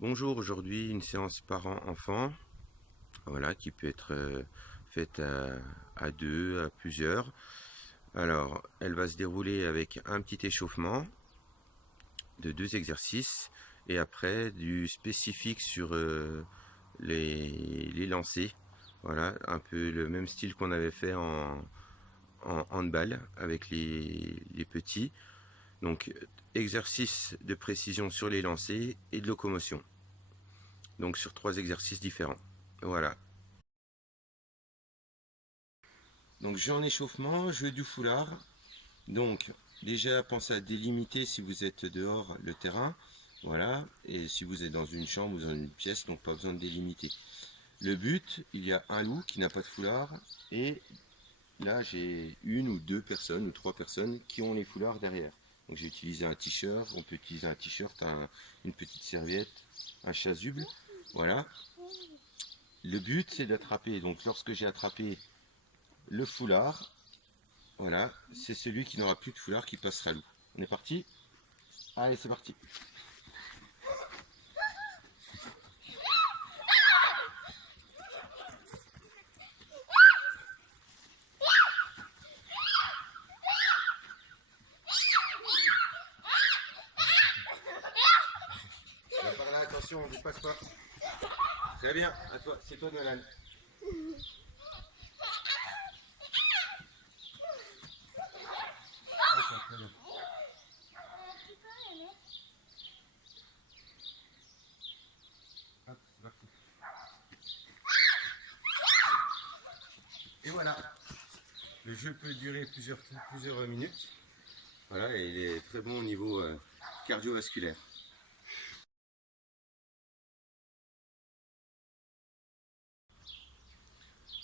Bonjour, aujourd'hui une séance parent-enfant, voilà, qui peut être faite à deux, à plusieurs. Alors, elle va se dérouler avec un petit échauffement de 2 exercices et après du spécifique sur les lancers. Voilà, un peu le même style qu'on avait fait en handball avec les petits. Donc, exercice de précision sur les lancers et de locomotion. Donc sur 3 exercices différents. Voilà. Donc jeu en échauffement, jeu du foulard. Donc déjà pensez à délimiter si vous êtes dehors le terrain. Voilà. Et si vous êtes dans une chambre ou dans une pièce, donc pas besoin de délimiter. Le but, il y a un loup qui n'a pas de foulard. Et là j'ai une ou deux personnes ou 3 personnes qui ont les foulards derrière. Donc j'ai utilisé un t-shirt, on peut utiliser un t-shirt, une petite serviette, un chasuble. Voilà. Le but c'est d'attraper, donc lorsque j'ai attrapé le foulard, voilà, c'est celui qui n'aura plus de foulard qui passera loup. On est parti? Allez, c'est parti. Par là, attention, on ne dépasse pas. Très bien, à toi, c'est toi Nolan. Et voilà, le jeu peut durer plusieurs minutes. Voilà, et il est très bon au niveau cardiovasculaire.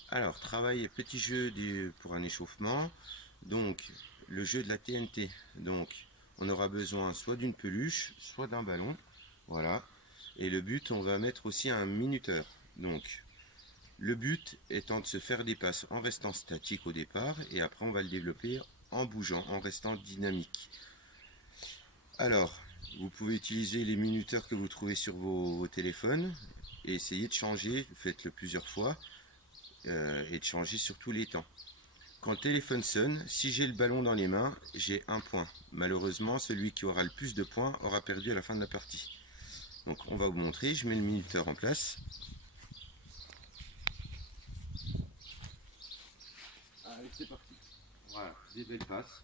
Alors, travail petit jeu pour un échauffement. Donc, le jeu de la TNT. Donc, on aura besoin soit d'une peluche, soit d'un ballon. Voilà. Et le but, on va mettre aussi un minuteur. Donc, le but étant de se faire des passes en restant statique au départ. Et après, on va le développer en bougeant, en restant dynamique. Alors, vous pouvez utiliser les minuteurs que vous trouvez sur vos téléphones. Et essayer de changer, faites-le plusieurs fois. Et de changer sur tous les temps. Quand le téléphone sonne, si j'ai le ballon dans les mains, j'ai un point. Malheureusement, celui qui aura le plus de points aura perdu à la fin de la partie. Donc on va vous montrer, je mets le minuteur en place. Allez, c'est parti. Voilà, des belles passes.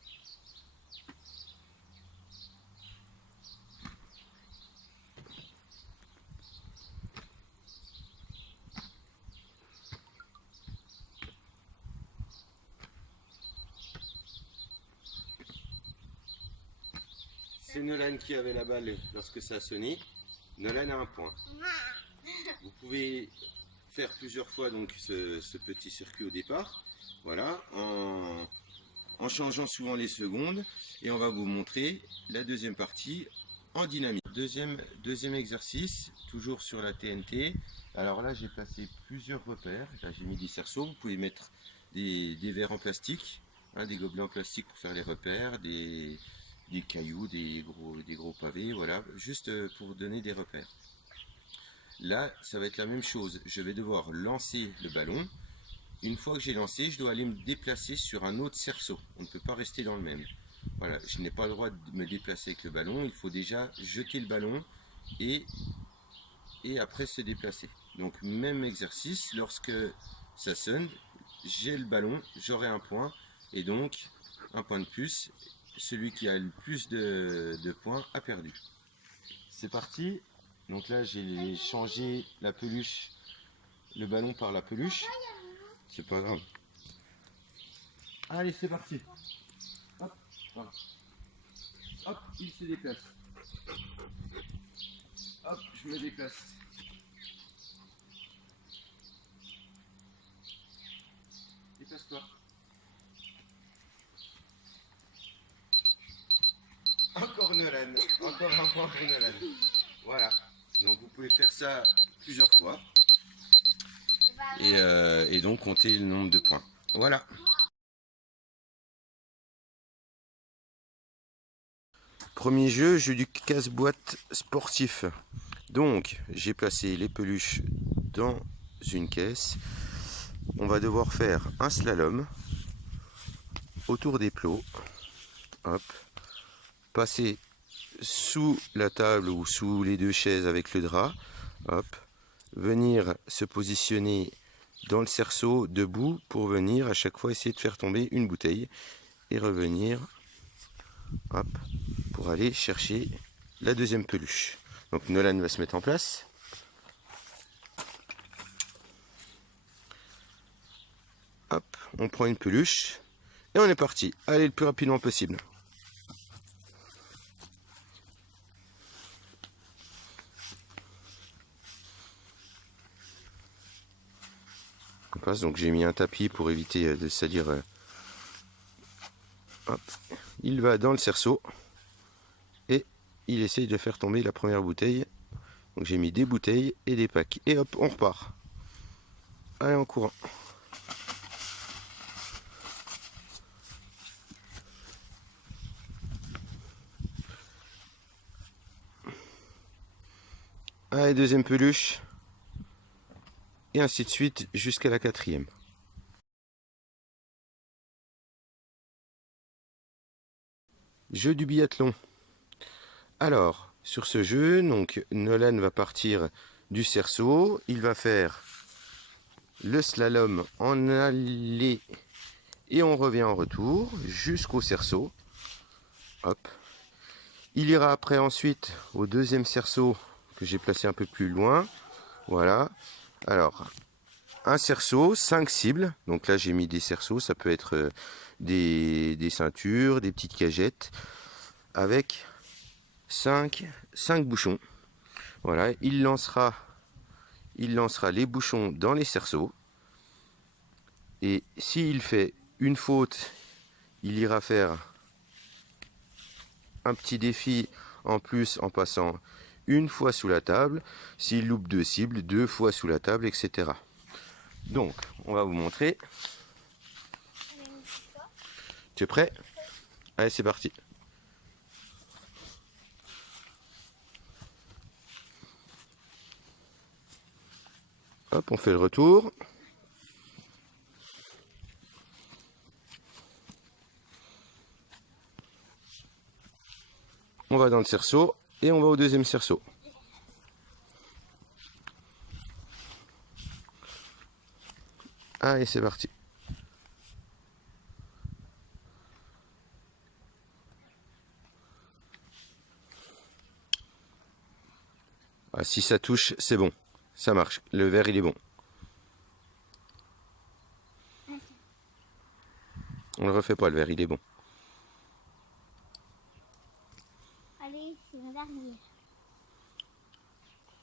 C'est Nolan qui avait la balle lorsque ça a sonné. Nolan a un point. Vous pouvez faire plusieurs fois donc ce petit circuit au départ. Voilà, en changeant souvent les secondes. Et on va vous montrer la deuxième partie en dynamique. Deuxième exercice, toujours sur la TNT. Alors là, j'ai placé plusieurs repères. Là, j'ai mis des cerceaux. Vous pouvez mettre des verres en plastique, des gobelets en plastique pour faire les repères, des cailloux, des gros pavés, voilà, juste pour donner des repères. Là, ça va être la même chose. Je vais devoir lancer le ballon. Une fois que j'ai lancé, je dois aller me déplacer sur un autre cerceau. On ne peut pas rester dans le même. Voilà, je n'ai pas le droit de me déplacer avec le ballon. Il faut déjà jeter le ballon et après se déplacer. Donc même exercice, lorsque ça sonne, j'ai le ballon, j'aurai un point et donc un point de plus. Celui qui a le plus de points a perdu. C'est parti. Donc là j'ai changé la peluche, le ballon par la peluche. C'est pas grave. Allez, c'est parti. Hop, voilà. Hop, il se déplace. Hop, je me déplace. Déplace-toi. Encore Nolan. Encore un point pour Nolan. Voilà. Donc vous pouvez faire ça plusieurs fois. Et donc compter le nombre de points. Voilà. Premier jeu, jeu du casse-boîte sportif. Donc, j'ai placé les peluches dans une caisse. On va devoir faire un slalom autour des plots. Hop. Passer sous la table ou sous les deux chaises avec le drap. Hop. Venir se positionner dans le cerceau debout pour venir à chaque fois essayer de faire tomber une bouteille et revenir, hop, pour aller chercher la deuxième peluche. Donc Nolan va se mettre en place. Hop, on prend une peluche et on est parti. Allez le plus rapidement possible. On passe, donc j'ai mis un tapis pour éviter de salir. Hop, il va dans le cerceau et il essaye de faire tomber la première bouteille. Donc j'ai mis des bouteilles et des packs. Et hop, on repart. Allez, en courant. Allez, deuxième peluche. Et ainsi de suite jusqu'à la quatrième. Jeu du biathlon. Alors, sur ce jeu, donc Nolan va partir du cerceau. Il va faire le slalom en allée et on revient en retour jusqu'au cerceau. Hop. Il ira après ensuite au deuxième cerceau que j'ai placé un peu plus loin. Voilà. Alors, un cerceau, 5 cibles. Donc là, j'ai mis des cerceaux. Ça peut être des ceintures, des petites cagettes avec 5 bouchons. Voilà. Il lancera les bouchons dans les cerceaux. Et s'il fait une faute, il ira faire un petit défi en plus en passant une fois sous la table. S'il loupe 2 cibles, 2 fois sous la table, etc. Donc, on va vous montrer. Tu es prêt? Allez, c'est parti. Hop, on fait le retour. On va dans le cerceau et on va au deuxième cerceau. Allez, c'est parti. Ah, si ça touche, c'est bon. Ça marche. Le verre, il est bon. On le refait pas, le verre, il est bon. Allez, c'est ma dernière.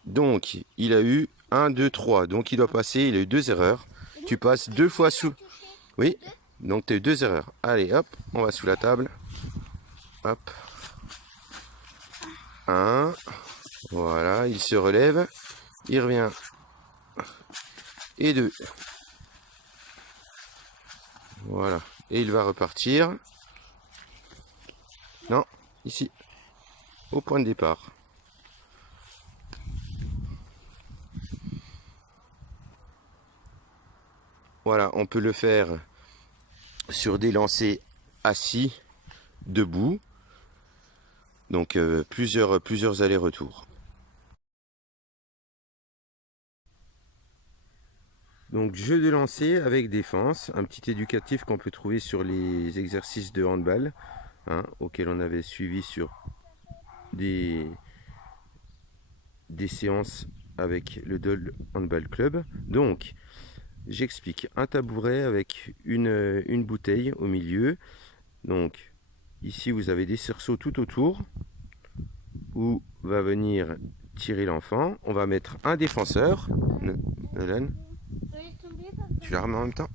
Donc, il a eu 1, 2, 3. Donc, il doit passer. Il a eu 2 erreurs. Tu passes 2 fois sous. Oui. Donc, tu as eu 2 erreurs. Allez, hop. On va sous la table. Hop. 1. Voilà. Il se relève. Il revient. Et 2. Voilà. Et il va repartir. Non. Ici. Au point de départ. Voilà, on peut le faire sur des lancers assis, debout. Donc plusieurs allers-retours. Donc jeu de lancer avec défense, un petit éducatif qu'on peut trouver sur les exercices de handball, hein, auxquels on avait suivi sur des séances avec le Dole Handball Club. Donc j'explique, un tabouret avec une bouteille au milieu. Donc ici vous avez des cerceaux tout autour où va venir tirer l'enfant. On va mettre un défenseur. Nolan, tu la remets en même temps.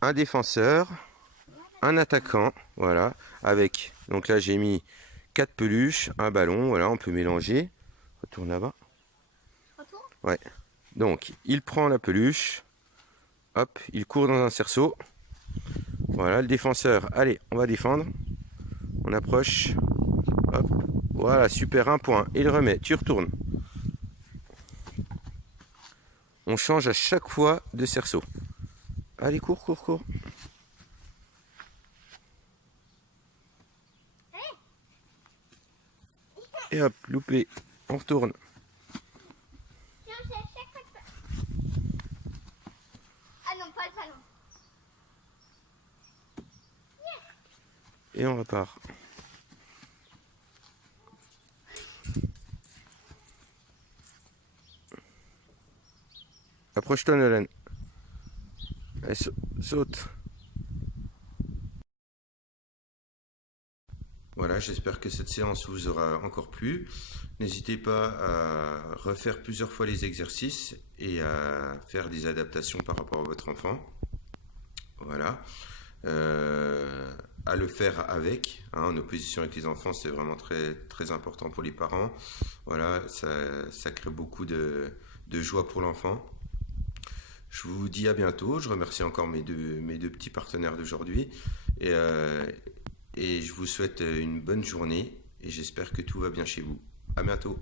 Un défenseur, un attaquant, voilà, avec, donc là j'ai mis 4 peluches, un ballon, voilà, on peut mélanger. Retourne là-bas. Ouais. Donc, il prend la peluche, hop, il court dans un cerceau. Voilà, le défenseur, allez, on va défendre. On approche, hop, Voilà, super, un point. Il remet, tu retournes. On change à chaque fois de cerceau. Allez, cours, cours, cours. Et hop, loupé. On retourne. Non, c'est à chaque fois que... Ah non, pas le ballon. Et on repart. Approche-toi, Nolan. Allez, saute. Voilà, j'espère que cette séance vous aura encore plu. N'hésitez pas à refaire plusieurs fois les exercices et à faire des adaptations par rapport à votre enfant. Voilà. À le faire avec, hein, en opposition avec les enfants, c'est vraiment très, très important pour les parents. Voilà, ça crée beaucoup de joie pour l'enfant. Je vous dis à bientôt. Je remercie encore mes deux petits partenaires d'aujourd'hui. Et je vous souhaite une bonne journée et j'espère que tout va bien chez vous. À bientôt.